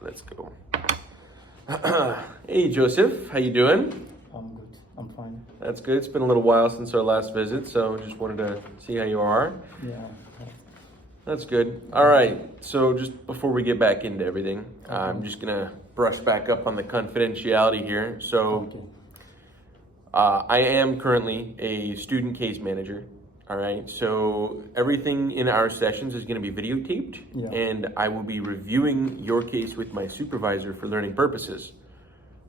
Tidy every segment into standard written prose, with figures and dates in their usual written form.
Let's go. Hey Joseph, how you doing? I'm good. I'm fine. That's good. It's been a little while since our last visit, so just wanted to see how you are. Yeah. That's good. All right. So just before we get back into everything, I'm just gonna brush back up on the confidentiality here. So Okay. I am currently a student case manager. All right. So everything in our sessions is going to be videotaped, Yeah. and I will be reviewing your case with my supervisor for learning purposes.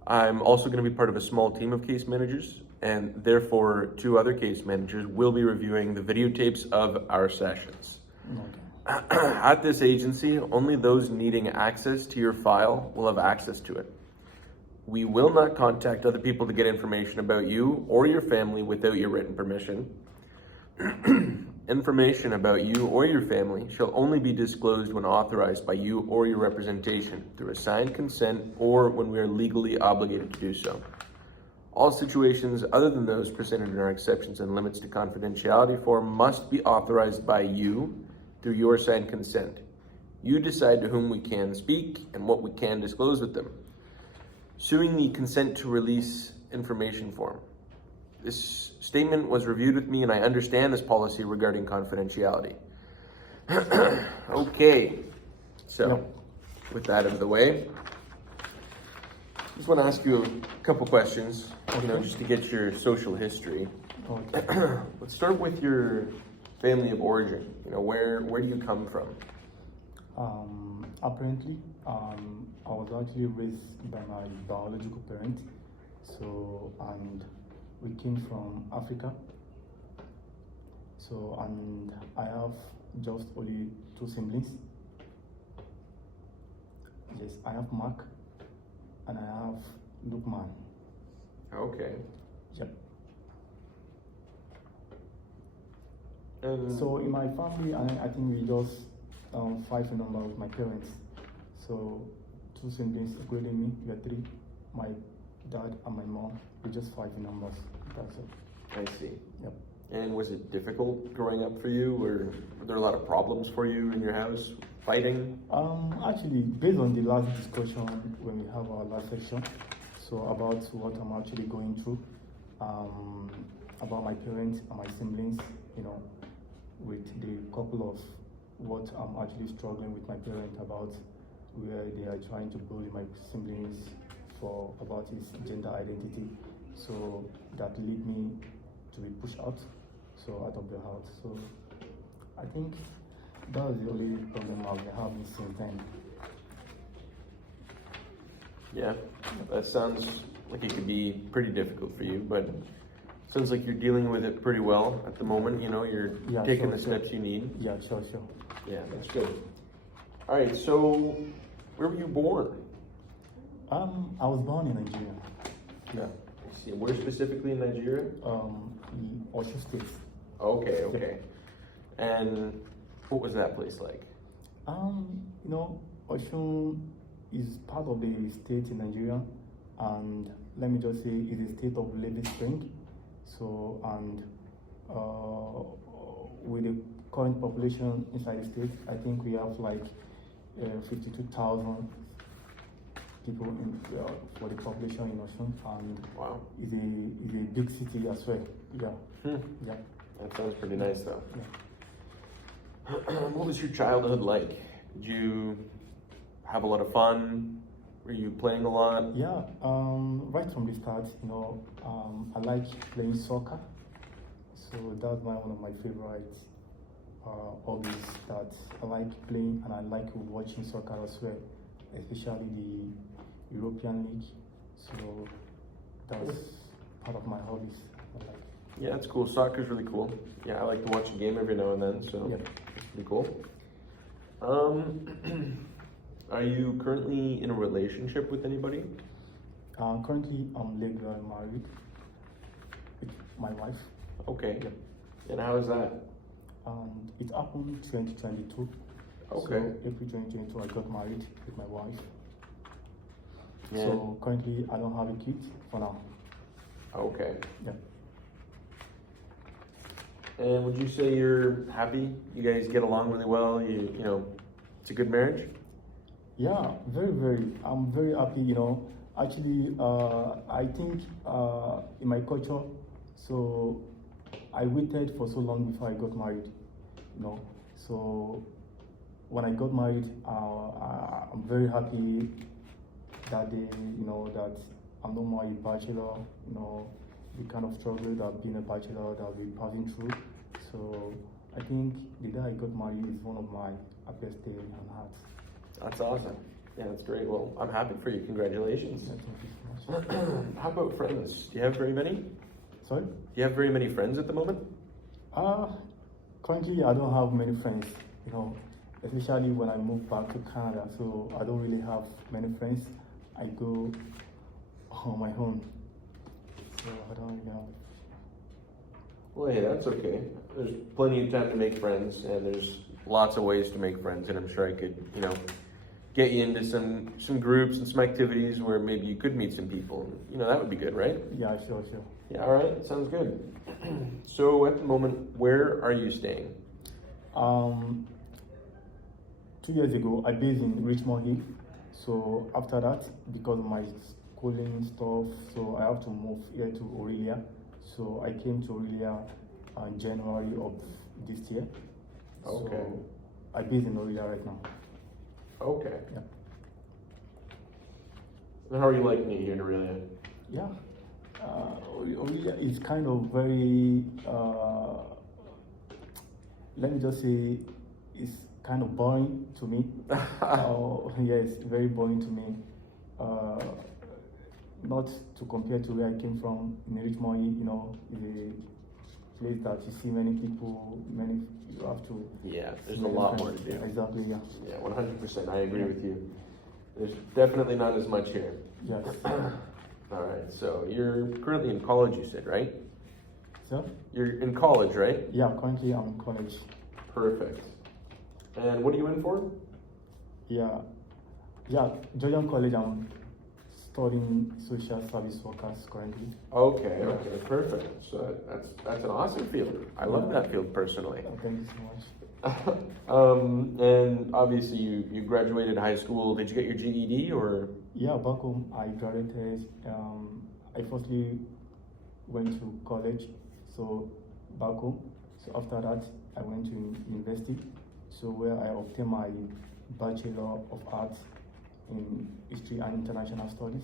I'm also going to be part of a small team of case managers, and therefore, two other case managers will be reviewing the videotapes of our sessions. Okay. At this agency, only those needing access to your file will have access to it. We will not contact other people to get information about you or your family without your written permission. Information about you or your family shall only be disclosed when authorized by you or your representation through a signed consent or when we are legally obligated to do so. All situations other than those presented in our exceptions and limits to confidentiality form must be authorized by you through your signed consent. You decide to whom we can speak and what we can disclose with them. Suing the consent to release information form. This statement was reviewed with me and I understand this policy regarding confidentiality. Okay, so with that out of the way, I just want to ask you a couple questions, just to get your social history. Okay. Let's start with your family of origin. Where do you come from? Apparently, I was actually raised by my biological parent. And we came from Africa. And I have just only two siblings. Yes, I have Mark and I have Lukman. Okay. Yep. And So in my family, I think we just five in number with my parents. So two siblings, including me, we are three. My dad and my mom, we're just five in numbers. That's it. I see. Yep. And was it difficult growing up for you, or were there a lot of problems for you in your house, fighting? Actually, based on the last discussion when we have our last section, so about what I'm actually going through, about my parents and my siblings, with the couple of what I'm actually struggling with my parents about, where they are trying to bully my siblings for about his gender identity. So that lead me to be pushed out of the house. So I think that was the only problem I've been having since then. Yeah, that sounds like it could be pretty difficult for you, but sounds like you're dealing with it pretty well at the moment. You're taking the steps you need. Yeah, sure. Yeah, that's good. All right, so where were you born? I was born in Nigeria. Yeah. I see. Where specifically in Nigeria? In Osun State. Okay. And what was that place like? Osun is part of the state in Nigeria, and let me just say it's a state of living spring. So, and with the current population inside the state, I think we have like 52,000 people for the population in Osun, and Wow. it's a big city as well. Yeah. Yeah. That sounds pretty nice though. Yeah. What was your childhood like? Did you have a lot of fun? Were you playing a lot? Yeah, right from the start, I like playing soccer. So that's one of my favorite hobbies that I like playing, and I like watching soccer as well, especially the European League. So that's part of my hobbies. I like. Yeah, it's cool. Soccer's really cool. Yeah, I like to watch a game every now and then, so Yeah. it's pretty cool. Are you currently in a relationship with anybody? Currently, I'm legally married with my wife. Okay. Yep. And how is that? It happened 2022. Okay. So April 2022, I got married with my wife. Yeah. So currently, I don't have a kid for now. Okay. Yeah. And would you say you're happy? You guys get along really well? It's a good marriage? Yeah, very, very. I'm very happy, Actually, I think in my culture, so I waited for so long before I got married, So when I got married, I'm very happy that day, that I'm no more a bachelor, the kind of struggle that being a bachelor that I've been passing through. So I think the day I got married is one of my happiest days on earth. That's awesome. Yeah, that's great. Well, I'm happy for you. Congratulations. Yeah, thank you so much. How about friends? Do you have very many? Sorry? Do you have very many friends at the moment? Currently, I don't have many friends, especially when I moved back to Canada. So I don't really have many friends. I go on my own. So I don't really have. Well, hey, that's okay. There's plenty of time to make friends, and there's lots of ways to make friends, and I'm sure I could, get you into some groups and some activities where maybe you could meet some people. That would be good, right? Yeah, sure. Yeah, all right. Sounds good. So at the moment, where are you staying? 2 years ago, I based in Richmond Hill. So after that, because of my schooling stuff, so I have to move here to Aurelia. So I came to Aurelia in January of this year. Okay. So I based in Aurelia right now. Okay. Yeah. And how are you liking it here in Aurelia? Yeah. Aurelia is kind of very, let me just say, it's kind of boring to me. Yes, very boring to me. Not to compare to where I came from in Richmond, is a place that you see many people, you have to. Yeah, there's a lot more to do. Exactly, yeah. Yeah, 100%. I agree with you. There's definitely not as much here. Yes. All right, so you're currently in college, you said, right? Sir? You're in college, right? Yeah, currently I'm in college. Perfect. And what are you in for? Yeah, Georgian College, I'm studying social service workers currently. Okay, perfect. So that's an awesome field. I love that field personally. Thank you so much. And obviously you graduated high school. Did you get your GED or? Yeah, back home I graduated. I firstly went to college, so back home. So after that, I went to university, so where I obtained my Bachelor of Arts in History and International Studies.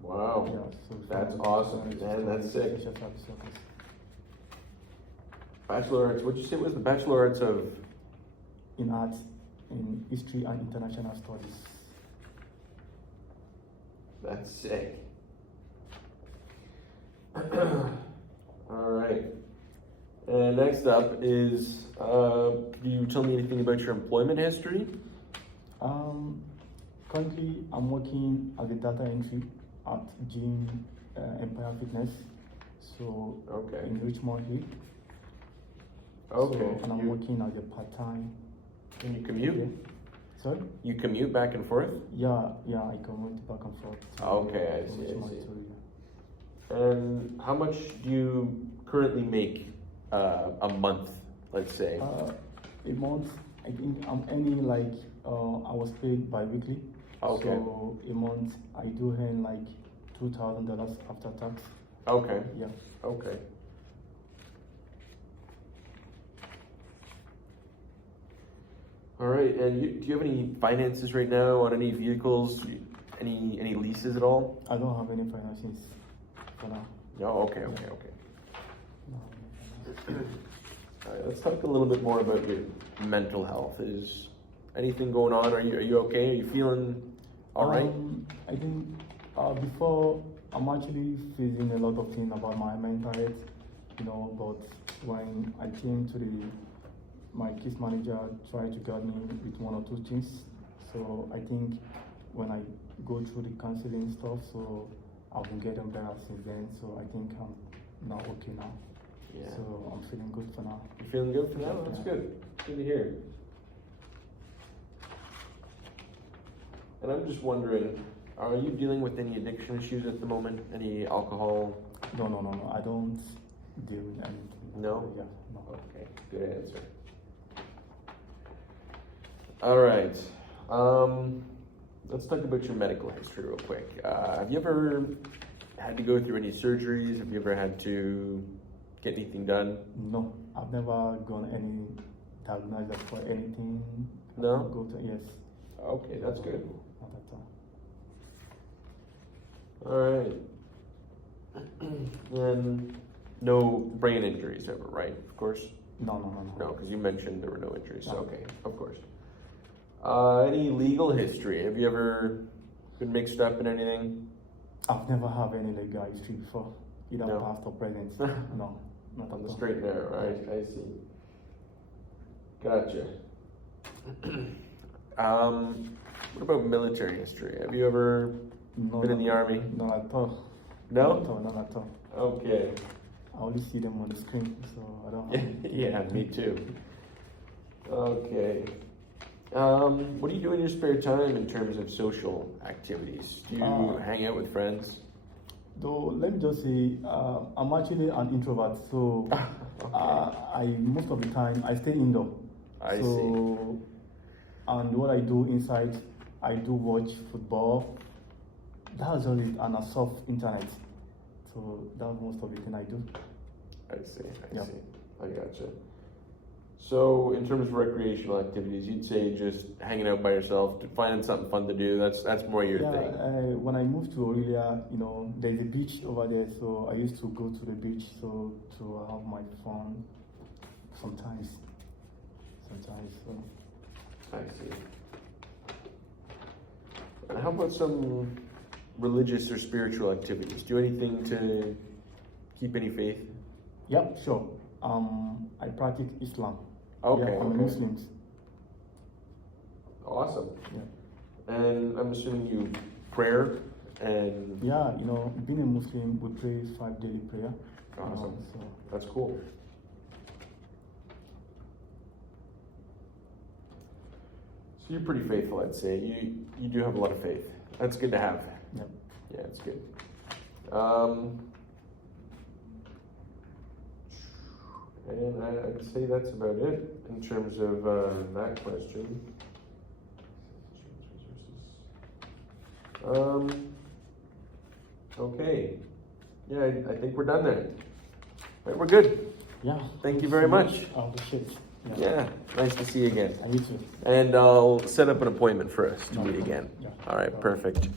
Wow, Yeah, so that's awesome, man. That's sick. Social service workers. Bachelor Arts. What'd you say was the Bachelor Arts of? In Arts, in History and International Studies. That's sick. All right. And next up is, do you tell me anything about your employment history? Currently, I'm working as a data entry at Gym Empire Fitness, so Okay. in Richmond Hill. Okay. So, and I'm working as a part-time. Can you commute? Yeah. Sorry? You commute back and forth? Yeah, I commute back and forth. Okay, I from see, I Richmond see. to- And how much do you currently make a month, let's say? A month, I think I'm earning I was paid bi-weekly. Okay. So a month, I do earn $2,000 after tax. Okay. Yeah. Okay. All right. And do you have any finances right now on any vehicles? Any leases at all? I don't have any finances for now. No. Okay. No, All right. Let's talk a little bit more about your mental health. Is anything going on? Are you okay? Are you feeling all right? I think before I'm actually facing a lot of things about my mental health, but when I came to my case manager tried to guide me with one or two things. So I think when I go through the counseling stuff, so I've been getting better since then. So I think I'm now okay now. Yeah. So I'm feeling good for now. You feeling good for now? That's Yeah. good. Good to hear. And I'm just wondering, are you dealing with any addiction issues at the moment? Any alcohol? No. I don't deal with anything. No? Yeah, no. Okay, good answer. All right. let's talk about your medical history real quick. Have you ever had to go through any surgeries? Have you ever had to get anything done? No, I've never gone any diagnosis for anything. No? Go to, yes. Okay, that's good. Not at all. All right. And no brain injuries ever, right? Of course. No. No, because you mentioned there were no injuries. So, No. okay, of course. Any legal history? Have you ever been mixed up in anything? I've never had any legal history before, either No. past or present. No, not On at the all. straight and narrow, right? I see. Gotcha. What about military history? Have you ever No, been in the army? No, at all. No? Not at all, not at all. Okay. I only see them on the screen, so I don't have anything. Yeah, me too. Okay. What do you do in your spare time in terms of social activities? Do you hang out with friends? Though, let me just say, I'm actually an introvert, so I most of the time I stay indoor. I see. And what I do inside, I do watch football. That's just it, and I surf internet. So that's most of the thing I do. I see. Yeah. I gotcha. So, in terms of recreational activities, you'd say just hanging out by yourself, finding something fun to do. That's more your thing. When I moved to Aurelia, there's a beach over there, so I used to go to the beach to have my fun. Sometimes. So. I see. And how about some religious or spiritual activities? Do anything to keep any faith? Yep, sure. I practice Islam. Okay. Yeah, I'm a Muslim. Awesome. Yeah. And I'm assuming you prayer and. Yeah, being a Muslim, we pray 5 daily prayer. Awesome. So. That's cool. So you're pretty faithful, I'd say. You do have a lot of faith. That's good to have. Yep. Yeah, it's good. And I'd say that's about it in terms of that question. Okay. Yeah, I think we're done there. Right, we're good. Yeah. Thank you very much. I appreciate it. Yeah, nice to see you again. And you too. And I'll set up an appointment for us to meet again. Yeah. All right, perfect. Okay.